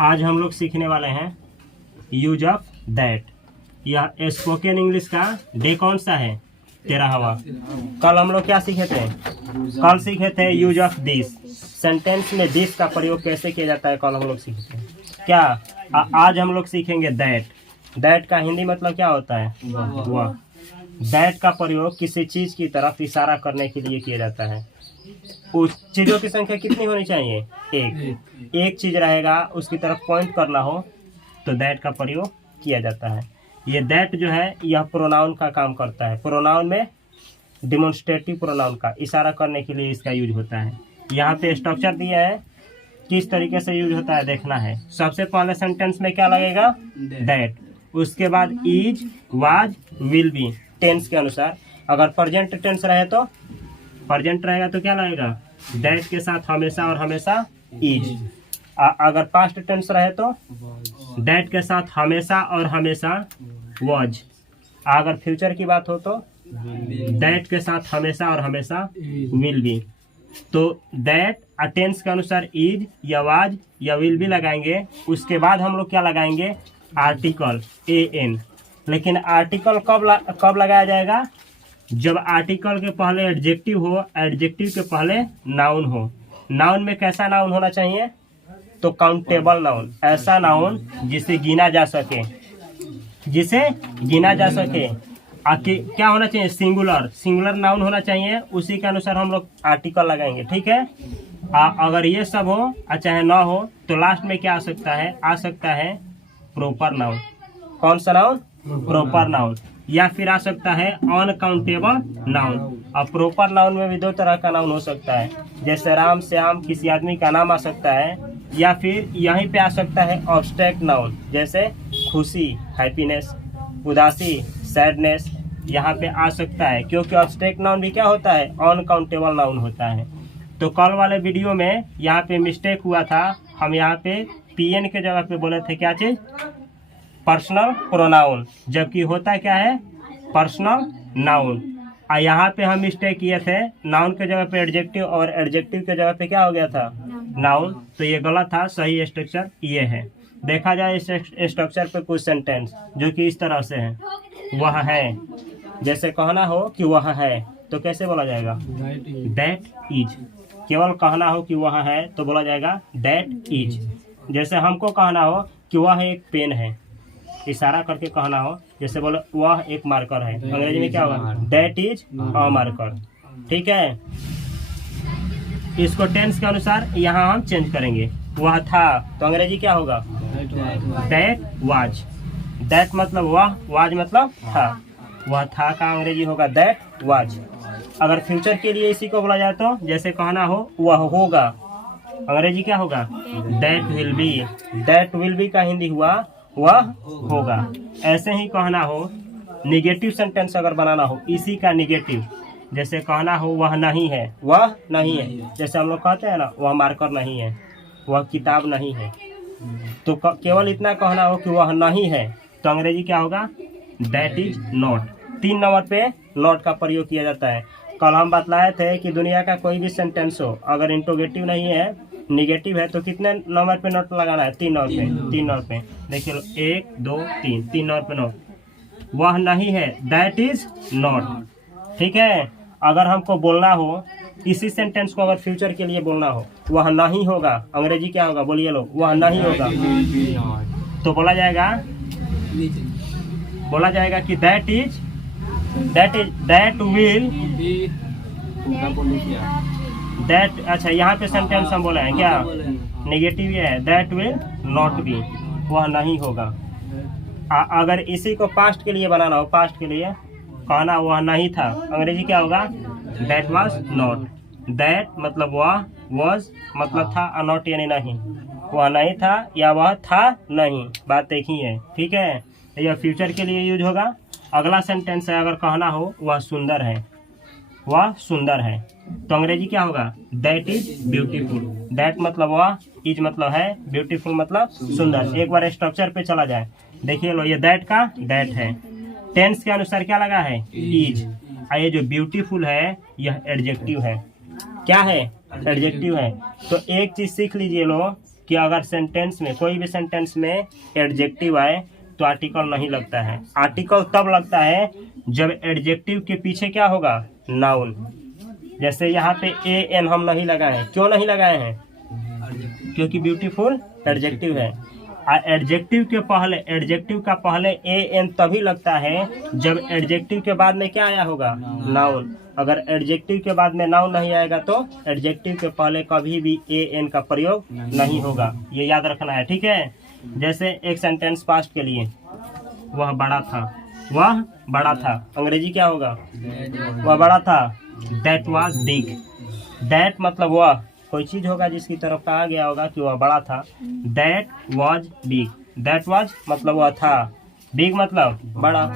आज हम लोग सीखने वाले हैं यूज ऑफ दैट। यह स्पोकन इंग्लिश का डे कौन सा है? 13वां। कल हम लोग क्या सीखे थे? कल सीखे थे यूज ऑफ दिस। सेंटेंस में दिस का प्रयोग कैसे किया जाता है, कल हम लोग सीखे थे। क्या आज हम लोग सीखेंगे दैट। दैट का हिंदी मतलब क्या होता है? वह। दैट का प्रयोग किसी चीज की तरफ इशारा करने के लिए किया जाता है। उस चीजों की संख्या कितनी होनी चाहिए? एक चीज रहेगा, उसकी तरफ पॉइंट करना हो तो दैट का प्रयोग किया जाता है। ये दैट जो है यह प्रोनाउन का काम करता है। प्रोनाउन में डिमोन्स्ट्रेटिव प्रोनाउन का इशारा करने के लिए इसका यूज होता है। यहाँ पे स्ट्रक्चर दिया है, किस तरीके से यूज होता है देखना है। सबसे पहले सेंटेंस में क्या लगेगा? दैट। उसके बाद is, was, will be tense के अनुसार। अगर प्रेजेंट टेंस रहे तो प्रेजेंट रहेगा तो क्या लगेगा? दैट के साथ हमेशा और हमेशा इज। अगर पास्ट टेंस रहे तो दैट के साथ हमेशा और हमेशा वाज। अगर फ्यूचर की बात हो तो दैट के साथ हमेशा और हमेशा विल बी। तो दैट टेंस के अनुसार इज या वाज या विल बी लगाएंगे। उसके बाद हम लोग क्या लगाएंगे? Article an. लेकिन आर्टिकल कब लगाया जाएगा? जब आर्टिकल के पहले एडजेक्टिव हो, एडजेक्टिव के पहले नाउन हो। नाउन में कैसा नाउन होना चाहिए? तो काउंटेबल नाउन, ऐसा नाउन जिसे गिना जा सके, जिसे गिना जा सके। क्या होना चाहिए? सिंगुलर नाउन होना चाहिए। उसी के अनुसार हम लोग आर्टिकल लगाएंगे, ठीक है। अगर ये सब हो चाहे ना हो तो लास्ट में क्या आ सकता है? आ सकता है प्रॉपर नाउन। कौन सा नाउन? Proper noun. या फिर आ सकता है अनकाउंटेबल नाउन। अब प्रॉपर नाउन में भी दो तरह का नाउन हो सकता है, जैसे राम, श्याम किसी आदमी का नाम आ सकता है। या फिर यहीं पे आ सकता है ऑब्स्ट्रैक्ट नाउन, जैसे खुशी, हैप्पीनेस, उदासी, सैडनेस, यहाँ पे आ सकता है। क्योंकि ऑब्स्ट्रैक्ट नाउन भी क्या होता है? अनकाउंटेबल नाउन होता है। तो कल वाले वीडियो में यहाँ पे मिस्टेक हुआ था। हम यहाँ पे पीएन के जगह पे बोले थे क्या चीज? पर्सनल प्रोनाउन, जबकि होता क्या है? Personal noun. यहाँ पे हम मिस्टेक किए थे, नाउन के जगह पे एडजेक्टिव और एडजेक्टिव के जगह पे क्या हो गया था? नाउन। तो ये गलत था, सही स्ट्रक्चर ये है। देखा जाए इस स्ट्रक्चर पे कुछ सेंटेंस जो कि इस तरह से है। वह है, जैसे कहना हो कि वह है तो कैसे बोला जाएगा? That is. केवल कहना हो कि वह है तो बोला जाएगा दैट इज। जैसे हमको कहना हो कि वह एक पेन है, इशारा करके कहना हो, जैसे बोलो वह एक मार्कर है, अंग्रेजी में क्या होगा? दैट इज अ मार्कर, ठीक है। इसको टेंस के अनुसार यहाँ हम चेंज करेंगे। वह था तो अंग्रेजी क्या होगा? That was. दैट मतलब वह, वाज मतलब था। वह था का अंग्रेजी होगा दैट वाज। अगर फ्यूचर के लिए इसी को बोला जाए तो जैसे कहना हो वह होगा, अंग्रेजी क्या होगा? That will be. That will be का हिंदी हुआ वह होगा। ऐसे ही कहना हो, निगेटिव सेंटेंस अगर बनाना हो इसी का निगेटिव, जैसे कहना हो वह नहीं है, वह नहीं है। जैसे हम लोग कहते हैं ना, वह मार्कर नहीं है, वह किताब नहीं है। तो केवल इतना कहना हो कि वह नहीं है तो अंग्रेजी क्या होगा? That is not. 3 नंबर पे नॉट का प्रयोग किया जाता है। कल हम बतलाए थे कि दुनिया का कोई भी सेंटेंस हो, अगर इंट्रोगेटिव नहीं है, निगेटिव है, तो कितने नंबर पे नोट लगाना है? 3 नंबर पे। 3 नंबर पे देखिए लो, 1 2 3 नंबर पे नोट। वह नहीं है, दैट इज नॉट, ठीक है। अगर हमको बोलना हो इसी सेंटेंस को, अगर फ्यूचर के लिए बोलना हो, वह नहीं होगा, अंग्रेजी क्या होगा? बोलिए लो, वह नहीं होगा। तो बोला जाएगा कि दैट विल दैट। अच्छा, यहाँ पे सेंटेंस हम बोले हैं क्या? नेगेटिव ये है, दैट विल नॉट बी, वह नहीं होगा। अगर इसी को पास्ट के लिए बनाना हो, पास्ट के लिए कहना वह नहीं था, अंग्रेजी क्या होगा? That was not. दैट मतलब वह, वाज मतलब था, और नॉट यानी नहीं। वह नहीं था या वह था नहीं, बात एक ही है, ठीक है। यह फ्यूचर के लिए यूज होगा। अगला सेंटेंस है, अगर कहना हो वह सुंदर है, वह सुंदर है, तो अंग्रेजी क्या होगा? That is beautiful. दैट मतलब वह, इज मतलब है, ब्यूटीफुल मतलब सुंदर। एक बार स्ट्रक्चर पे चला जाए, देखिए लो, ये दैट का दैट है, टेंस के अनुसार क्या लगा है? इज। ये जो ब्यूटीफुल है यह एडजेक्टिव है। क्या है? एडजेक्टिव है। तो एक चीज सीख लीजिए लो, कि अगर सेंटेंस में, कोई भी सेंटेंस में एडजेक्टिव आए तो आर्टिकल नहीं लगता है। आर्टिकल तब लगता है जब एडजेक्टिव के पीछे क्या होगा, नाउन। जैसे यहाँ पे ए एन हम नहीं लगाए हैं, क्यों नहीं लगाए हैं, क्योंकि ब्यूटीफुल एडजेक्टिव है। एडजेक्टिव के पहले, एडजेक्टिव का पहले ए एन तभी लगता है जब एडजेक्टिव के बाद में क्या आया होगा, नाउन। अगर एडजेक्टिव के बाद में नाउन नहीं आएगा तो एडजेक्टिव के पहले कभी भी ए एन का प्रयोग नहीं होगा, ये याद रखना है, ठीक है। जैसे एक सेंटेंस पास्ट के लिए, वह बड़ा था, वह बड़ा था, अंग्रेजी क्या होगा, वह बड़ा था, दैट वाज बिग। दैट मतलब वह, कोई चीज होगा जिसकी तरफ कहा गया होगा कि वह बड़ा था, that was big. That was मतलब वह था, बिग मतलब बड़ा,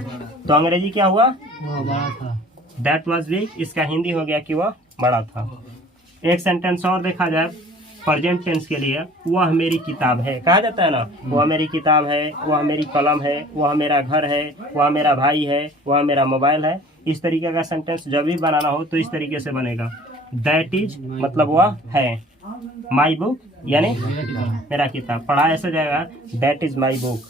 तो अंग्रेजी क्या हुआ, वह बड़ा था, दैट वाज बिग। इसका हिंदी हो गया कि वह बड़ा था। एक सेंटेंस और देखा जाए प्रेजेंट टेंस के लिए, वह मेरी किताब है, कहा जाता है ना, वह मेरी किताब है, वह मेरी कलम है, वह मेरा घर है, वह मेरा भाई है, वह मेरा मोबाइल है। इस तरीके का सेंटेंस जब भी बनाना हो तो इस तरीके से बनेगा। दैट इज मतलब वह है, माई बुक यानी मेरा किताब, पढ़ा ऐसे जाएगा, that is my book,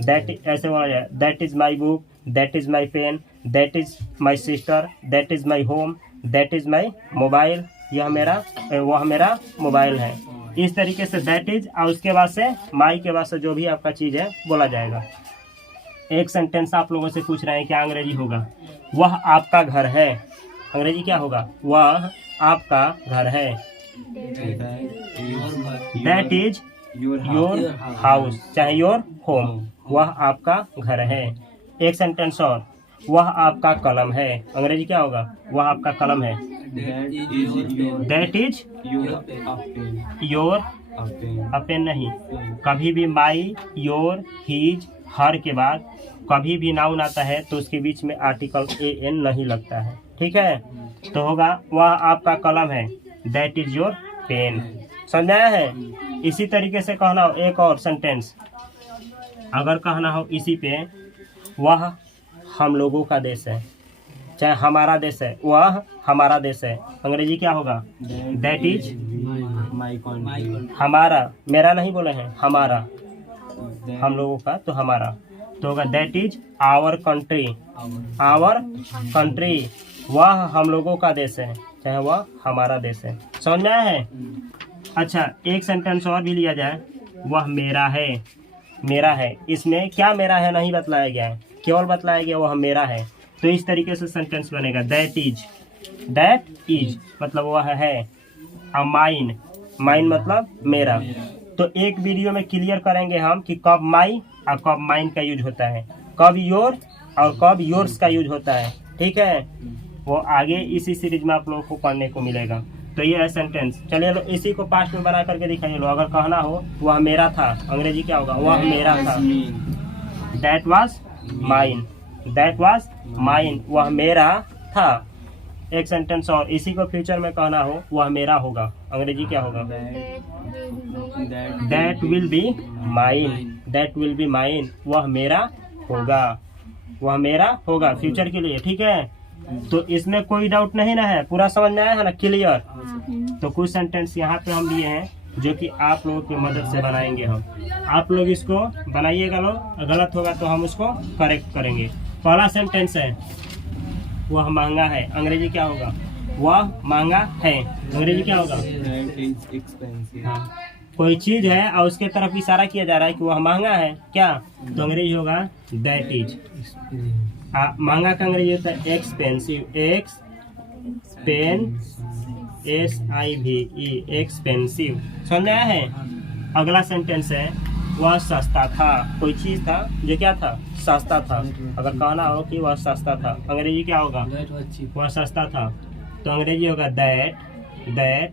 that ऐसे बोला जाए, that is my book, that is my pen, that is my sister, that is my home, that is my mobile, यह मेरा, वह मेरा मोबाइल है। इस तरीके से दैट इज और उसके बाद से माई के बाद से जो भी आपका चीज है बोला जाएगा। एक सेंटेंस आप लोगों से पूछ रहे हैं क्या अंग्रेजी होगा, वह आपका घर है, अंग्रेजी क्या होगा, वह आपका घर है, दैट इज योर हाउस, चाहे योर होम, वह आपका घर है। एक सेंटेंस और, वह आपका कलम है, अंग्रेजी क्या होगा, वह आपका कलम है, दैट इज योर अपेन नहीं, कभी भी माई, योर, हीज, हर के बाद कभी भी नाउन आता है तो उसके बीच में आर्टिकल ए एन नहीं लगता है, ठीक है। तो होगा वह आपका कलम है, दैट इज योर पेन, समझ आया है। इसी तरीके से कहना हो एक और सेंटेंस, अगर कहना हो इसी पे, वह हम लोगों का देश है, चाहे हमारा देश है, वह हमारा देश है, अंग्रेजी क्या होगा, दैट इज हमारा, मेरा नहीं बोले हैं, हमारा, हम लोगों का तो हमारा, तो होगा that is our country, our country, वह हम लोगों का देश है, चाहे वह हमारा देश है, समझ में आया है। अच्छा एक सेंटेंस और भी लिया जाए, वह मेरा है, मेरा है, इसमें क्या मेरा है नहीं बतलाया गया है, केवल बतलाया गया वह मेरा है, तो इस तरीके से सेंटेंस बनेगा, दैट इज मतलब वह है, और माइन, माइन मतलब मेरा। तो एक वीडियो में क्लियर करेंगे हम कि कब माई और कब माइन का यूज होता है, कब योर और कब योर्स का यूज होता है, ठीक है। वो आगे इसी सीरीज में आप लोगों को पढ़ने को मिलेगा। तो ये है सेंटेंस। चलिए लो इसी को पास्ट में बना करके दिखाइए लो। अगर कहना हो वह मेरा था, अंग्रेजी क्या होगा, वह मेरा था, that was mine, that was mine, वह मेरा था। एक सेंटेंस और, इसी को फ्यूचर में कहना हो वह मेरा होगा, अंग्रेजी क्या होगा, that will be mine, that will be mine, वह मेरा होगा, वह मेरा होगा फ्यूचर के लिए, ठीक है। तो इसमें कोई डाउट नहीं ना है, पूरा समझ में आया है ना, क्लियर। तो कुछ सेंटेंस यहाँ पे हम लिए हैं जो कि आप लोगों की मदद से बनाएंगे हम, आप लोग इसको बनाइएगा लो, गलत होगा तो हम उसको करेक्ट करेंगे। पहला सेंटेंस है वह महंगा है, अंग्रेजी क्या होगा, वह महंगा है, अंग्रेजी क्या होगा, हाँ। कोई चीज है और उसके तरफ इशारा किया जा रहा है कि वह महंगा है क्या, तो अंग्रेजी होगा दैट इज। महंगा का अंग्रेजी होता है एक्सपेंसिव, SIVE, एक्सपेंसिव, समझ में आया है। अगला सेंटेंस है वह सस्ता था, कोई चीज था जो क्या था, सस्ता था। अगर कहना हो कि वह सस्ता था, अंग्रेजी क्या होगा, वह सस्ता था, तो अंग्रेजी होगा दैट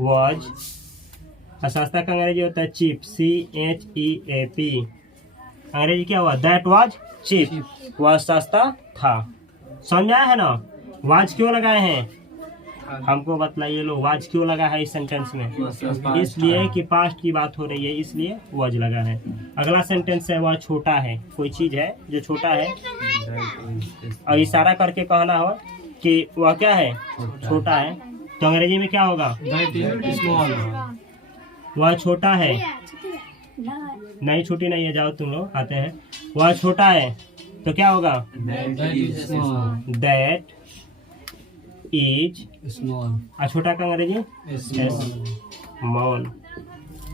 वाज। सस्ता का अंग्रेजी होता है चीप, CHEAP, अंग्रेजी क्या हुआ, दैट वाज चीप, वह सस्ता था। समझ आया है ना। वाज क्यों लगाए हैं, हमको बतलाइए लो, वाज क्यों लगा है इस सेंटेंस में, इसलिए कि पास्ट की बात हो रही है, इसलिए वाज लगा है। अगला सेंटेंस है वह छोटा है, कोई चीज है जो छोटा है और इशारा करके कहना हो कि वह क्या है, छोटा है, तो अंग्रेजी में क्या होगा, स्मॉल। वह छोटा है, नहीं छुट्टी नहीं है, जाओ तुम लोग आते हैं। वह छोटा है तो क्या होगा? That is small. छोटा का अंग्रेजी small.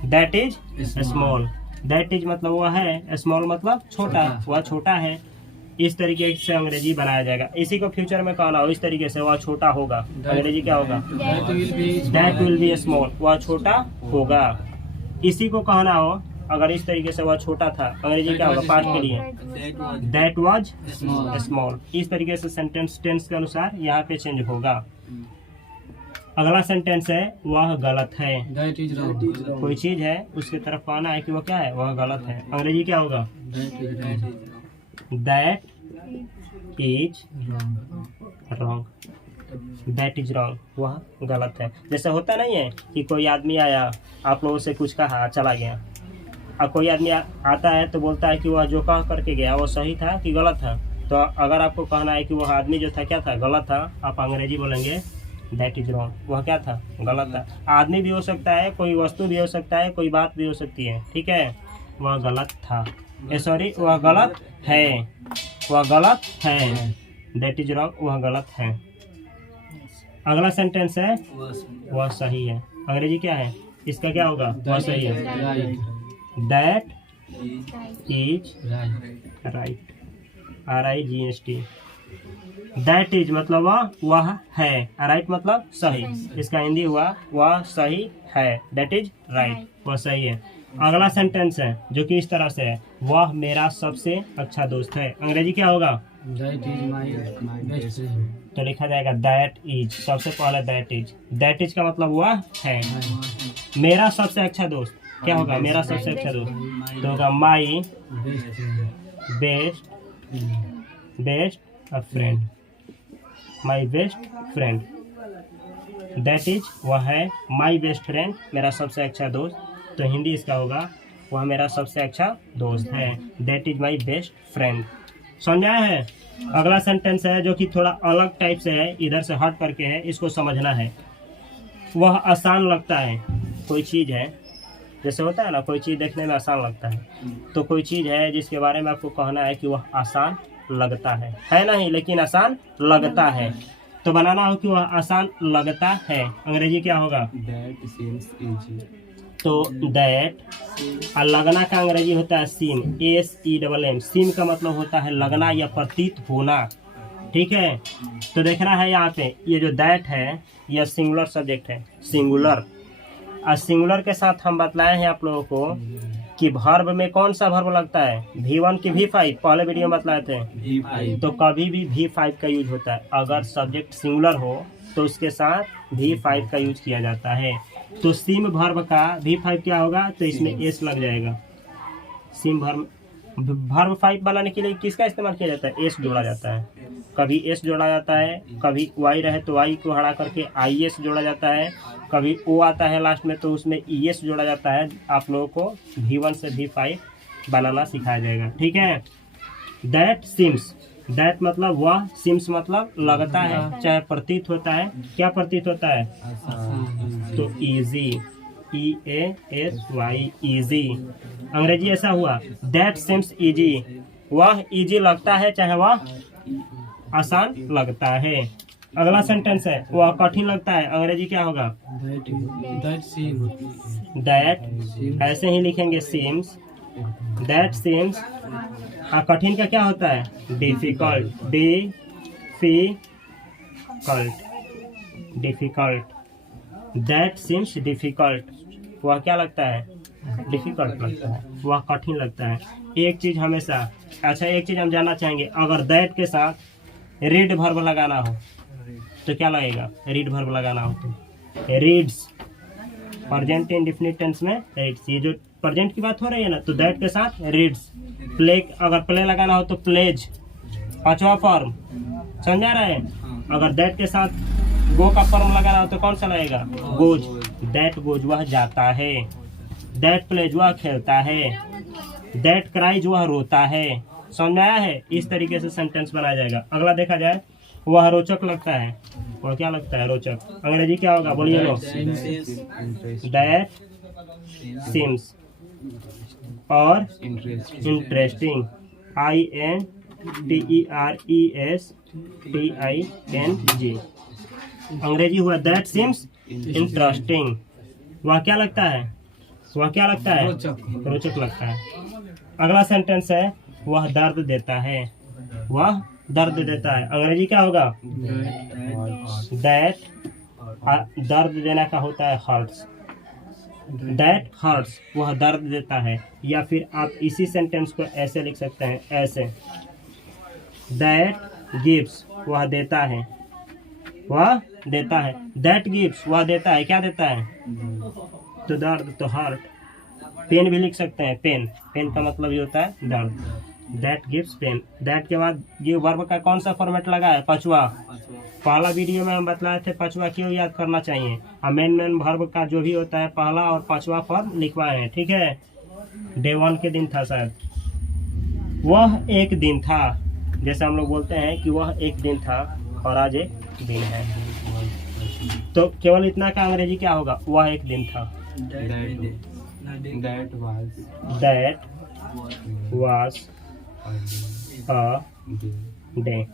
That is small. That is मतलब वह है, स्मॉल मतलब छोटा, वह छोटा है। इस तरीके से अंग्रेजी बनाया जाएगा। इसी को फ्यूचर में कहना हो इस तरीके से, वह छोटा होगा, अंग्रेजी क्या होगा? दैट विल बी स्मॉल, वह छोटा होगा। इसी को कहना हो अगर इस तरीके से वह छोटा था, अंग्रेजी क्या होगा पास्ट के लिए? That was small. इस तरीके से सेंटेंस टेंस के अनुसार यहाँ पे चेंज होगा। अगला सेंटेंस है वह गलत है। कोई चीज है उसकी तरफ कहना है कि वह क्या है? वह गलत है। अंग्रेजी क्या होगा? That is wrong. That is wrong, वह गलत है। जैसे होता नहीं है कि कोई आदमी आया, आप लोगों से कुछ कहा, चला गया। अब कोई आदमी आता है तो बोलता है कि वह जो कह करके गया वो सही था कि गलत था। तो अगर आपको कहना है कि वह आदमी जो था क्या था? गलत था। आप अंग्रेजी बोलेंगे दैट इज रॉन्ग, वह क्या था? गलत था। आदमी भी हो सकता है, कोई वस्तु भी हो सकता है, कोई बात भी हो सकती है, ठीक है? वह गलत था, सॉरी वह गलत है, वह गलत है। दैट इज रॉन्ग, वह गलत है। अगला सेंटेंस है वह सही है। अंग्रेजी क्या है इसका? क्या होगा? वह सही है। That is right, RIGHT। That is मतलब वह है, राइट मतलब सही। इसका हिंदी हुआ वह सही है, दैट इज राइट, वह सही है। अगला सेंटेंस है जो कि इस तरह से है, वह मेरा सबसे अच्छा दोस्त है। अंग्रेजी क्या होगा? तो लिखा जाएगा दैट इज, सबसे पहले दैट इज। दैट इज का मतलब वह है। मेरा सबसे अच्छा दोस्त क्या होगा? मेरा सबसे अच्छा दोस्त तो होगा my best friend, my best friend. That is वह है, माई बेस्ट फ्रेंड मेरा सबसे अच्छा दोस्त। तो हिंदी इसका होगा वह मेरा सबसे अच्छा दोस्त है, that is my best friend. समझा है? अगला सेंटेंस है जो कि थोड़ा अलग टाइप से है, इधर से हट करके है, इसको समझना है। वह आसान लगता है। कोई चीज़ है, जैसे होता है ना कोई चीज़ देखने में आसान लगता है, तो कोई चीज़ है जिसके बारे में आपको कहना है कि वह आसान लगता है नहीं, लेकिन आसान लगता है। तो बनाना हो कि वह आसान लगता है। अंग्रेजी क्या होगा? That seems easy. तो दैट, और लगना का अंग्रेजी होता है सीम, SEMM। सीम का मतलब होता है लगना या प्रतीत होना, ठीक है? तो देखना है यहाँ पे ये जो दैट है यह सिंगुलर सब्जेक्ट है, सिंगुलर। और सिंगुलर के साथ हम बतलाए हैं आप लोगों को कि वर्ब में कौन सा वर्ब लगता है? V1 की V5, पहले वीडियो में बतलाए थे। V5. तो कभी भी V5 का यूज होता है। अगर सब्जेक्ट सिंगुलर हो तो उसके साथ V5 का यूज किया जाता है। तो सिम वर्ब का V5 क्या होगा? तो इसमें S लग जाएगा। सिम वर्ब 5 बनाने के लिए किसका इस्तेमाल किया जाता है? S जोड़ा जाता है। कभी S जोड़ा जाता है, कभी Y रहे तो Y को हटा करके IS जोड़ा जाता है, कभी O आता है लास्ट में तो उसमें ES जोड़ा जाता है। आप लोगों को V1 से V5 बनाना सिखाया जाएगा, ठीक है? दैट सिम्स, दैट मतलब वह, सिम्स मतलब लगता है, चाहे प्रतीत होता है। क्या प्रतीत होता है? तो इजी, EASY, इजी। अंग्रेजी ऐसा हुआ दैट सिम्स इजी, वह इजी लगता है, चाहे वह आसान लगता है। अगला सेंटेंस है वह कठिन लगता है। अंग्रेजी क्या होगा? दैट, ऐसे ही लिखेंगे सीम्स, दैट सीम्स। कठिन का क्या होता है? Difficult, difficult. That seems difficult, वह क्या लगता है? डिफिकल्ट लगता है, वह कठिन लगता है। एक चीज हमेशा, अच्छा एक चीज हम जानना चाहेंगे, अगर दैट के साथ रीड वर्ब लगाना हो तो क्या लगेगा? रीड वर्ब लगाना हो तो रीड्स, प्रेजेंट इंडेफिनिट टेंस में रीड्स। ये जो प्रेजेंट की बात हो रही है ना, तो दैट के साथ रीड्स। प्ले, अगर प्ले लगाना हो तो प्लेज, पांचवा फॉर्म, समझा रहे हैं? अगर दैट के साथ गो का फॉर्म लगाना हो तो कौन सा लगेगा? गोज। दैट गोज, वह जाता है। दैट प्लेज, वह खेलता है। दैट क्राइज, वह रोता है। समझ में आया है? इस तरीके से सेंटेंस बनाया जाएगा। अगला देखा जाए, वह रोचक लगता है। वह क्या लगता है? रोचक। अंग्रेजी क्या होगा? बोलिए लो। दैट seems और Interesting. interesting, INTERESTING। अंग्रेजी हुआ that seems interesting। वह क्या लगता है? वह क्या लगता है? रोचक लगता है। अगला सेंटेंस है वह दर्द देता है। वह दर्द देता है, अंग्रेजी क्या होगा? दैट दर्द देना का होता है हर्ट्स। दैट हर्ट्स, वह दर्द देता है। या फिर आप इसी सेंटेंस को ऐसे लिख सकते हैं, ऐसे दैट गिव्स, वह देता है। वह देता है, दैट गिव्स, वह देता है। क्या देता है? तो दर्द, तो हर्ट। पेन भी लिख सकते हैं, पेन। पेन का मतलब ये होता है दर्द। That gives pen. दैट के बाद गिव वर्ब का कौन सा फॉर्मेट लगा है? पांचवा। पहला वीडियो में हम बतलाए थे पांचवा क्यों याद करना चाहिए। मेन वर्ब का जो भी होता है पहला और पांचवा फॉर्म लिखवाए हैं, ठीक है। डे 1 के दिन था शायद। वह एक दिन था, जैसे हम लोग बोलते हैं कि वह एक दिन था और आज एक दिन है। तो केवल इतना का अंग्रेजी क्या होगा? वह एक दिन था। That was that was a a day. Day,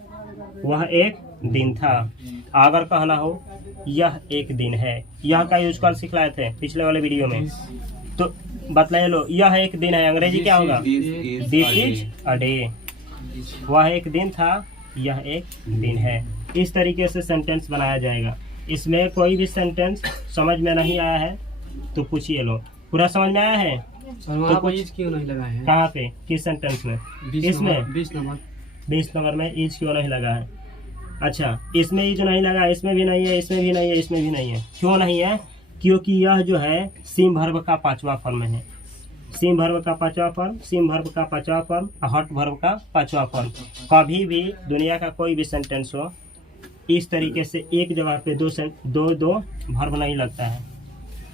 वह एक दिन था। अगर कहना हो यह एक दिन है, यह का यूज कल सिखलाए थे पिछले वाले वीडियो में। तो बतलाए लो, यह एक दिन है, अंग्रेजी क्या होगा? This this is is a day. वह एक दिन था, यह एक दिन है। इस तरीके से सेंटेंस बनाया जाएगा। इसमें कोई भी सेंटेंस समझ में नहीं आया है तो पूछिए लो। पूरा समझ में आया है? सर वहाँ पर इज क्यों नहीं लगा है? कहाँ पे? किस सेंटेंस में? 20 नंबर में इज क्यों नहीं लगा है? अच्छा, इसमें इज नहीं लगा, इसमें भी नहीं है, इसमें भी नहीं है, इसमें भी नहीं है। क्यों नहीं है? क्योंकि यह जो है सिम वर्ब का पांचवा फॉर्म है। सिम वर्ब का पांचवा फॉर्म, सिम वर्ब का पांचवा फॉर्म, हट वर्ब का पांचवा फॉर्म। कभी भी दुनिया का कोई भी सेंटेंस हो, इस तरीके से एक जगह पे दो वर्ब नहीं लगता है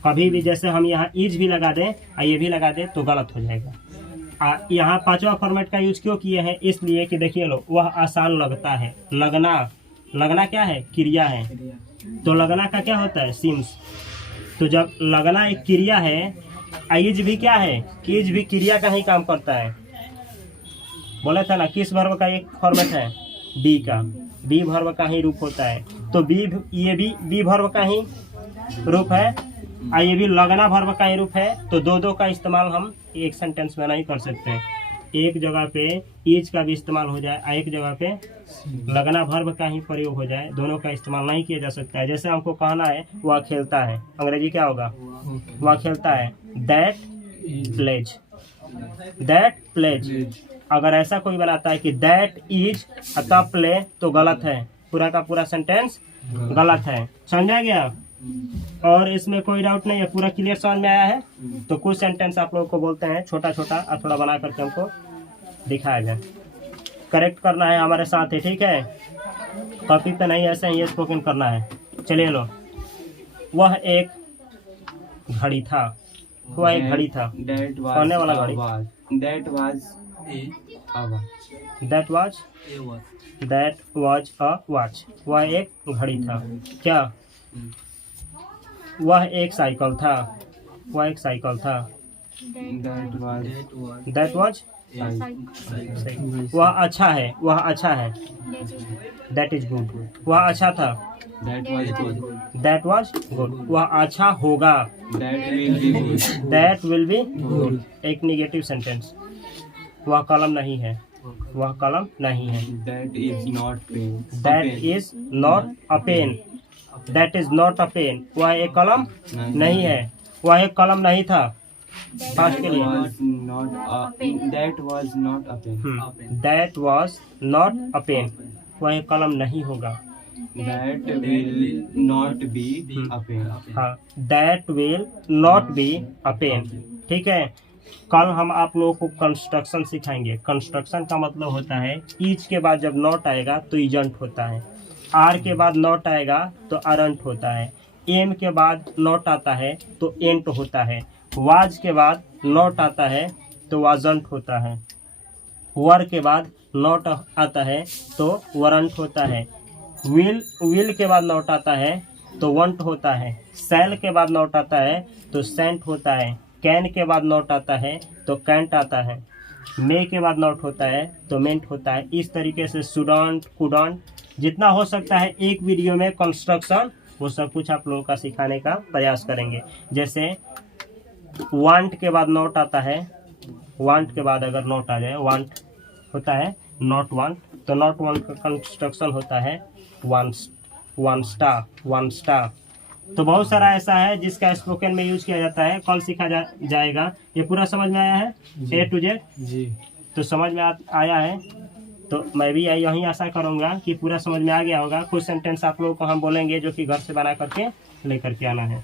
कभी भी। जैसे हम यहाँ इज भी लगा दें और ये भी लगा दें तो गलत हो जाएगा। यहाँ पांचवा फॉर्मेट का यूज क्यों किए हैं? इसलिए कि देखिए लो, वह आसान लगता है। लगना, लगना क्या है? क्रिया है। तो लगना का क्या होता है? सीम्स। तो जब लगना एक क्रिया है, इज भी क्या है? इज भी क्रिया का ही काम करता है। बोला था ना, किस वर्ब का एक फॉर्मेट है? बी का। बी वर्ब का ही रूप होता है। तो बी, ये भी बी वर्ब का ही रूप है और ये भी लगना वर्ब का ही रूप है। तो दो का इस्तेमाल हम एक सेंटेंस में नहीं कर सकते। एक जगह पे इज का भी इस्तेमाल हो जाए और एक जगह पे लगना वर्ब का ही प्रयोग हो जाए, दोनों का इस्तेमाल नहीं किया जा सकता है। जैसे हमको कहना है वह खेलता है, अंग्रेजी क्या होगा? वह खेलता है, दैट प्लेज। That plays. अगर ऐसा कोई बनाता है कि दैट इज अ प्ले तो गलत है, पूरा का पूरा सेंटेंस गलत है। समझा गया? और इसमें कोई डाउट नहीं है, पूरा क्लियर समझ में आया है? तो कुछ सेंटेंस आप लोगों को बोलते हैं छोटा छोटा और थोड़ा बना करके हमको दिखाया जाए। करेक्ट करना है हमारे साथ ही, ठीक है? कॉपी पे नहीं, ऐसे ही स्पोकन करना है। चलिए लो, वह एक घड़ी था। वह एक घड़ी था। That was पढ़ने वाला घड़ी। a watch. That was a watch. That was a watch. वह एक घड़ी था। क्या? वह एक साइकिल था। वह एक साइकिल था। That was दैट वाज वह अच्छा है। वह अच्छा है। That is good. वह अच्छा था। that was good. That was good. वह अच्छा होगा। That will be good. That will be good. एक निगेटिव सेंटेंस। वह कलम नहीं है। वह कलम नहीं है। That is not pen. That is not a pen. That is not a pen. वह एक कलम नहीं है। वह एक कलम नहीं था। फास्ट के लिए। That was not a pen. That was not a pen. वह एक कलम नहीं होगा। That will not be a pen. हाँ, that will not be a pen. ठीक है। कल हम आप लोगों को कंस्ट्रक्शन सिखाएंगे। कंस्ट्रक्शन का मतलब होता है इज के बाद जब नॉट आएगा तो इजंट होता है, आर के बाद नॉट आएगा तो अरंट होता है, एम के बाद नॉट आता है तो एंट होता है, वाज के बाद नॉट आता है तो वाजंट होता है, वर के बाद नॉट आता है तो वरंट होता है, विल के बाद नॉट आता है तो वंट होता है, सेल के बाद नॉट आता है तो सेंट होता है, कैन के बाद नॉट आता है तो कैंट आता है, मे के बाद नॉट होता है तो मेंट होता है। इस तरीके से शुडंट, कुडंट, जितना हो सकता है एक वीडियो में कंस्ट्रक्शन वो सब कुछ आप लोगों का सिखाने का प्रयास करेंगे। जैसे वांट के बाद नॉट आता है, वांट के बाद अगर नॉट आ जाए, वांट होता है नॉट वांट, तो नॉट वांट का कंस्ट्रक्शन होता है वन स्टार। तो बहुत सारा ऐसा है जिसका स्पोकन में यूज किया जाता है, कल सीखा जाएगा। ये पूरा समझ में आया है ए टू जेड? जी। तो समझ में आया है तो मैं भी यही आशा करूंगा कि पूरा समझ में आ गया होगा। कुछ सेंटेंस आप लोगों को हम बोलेंगे जो कि घर से बना करके लेकर के आना है।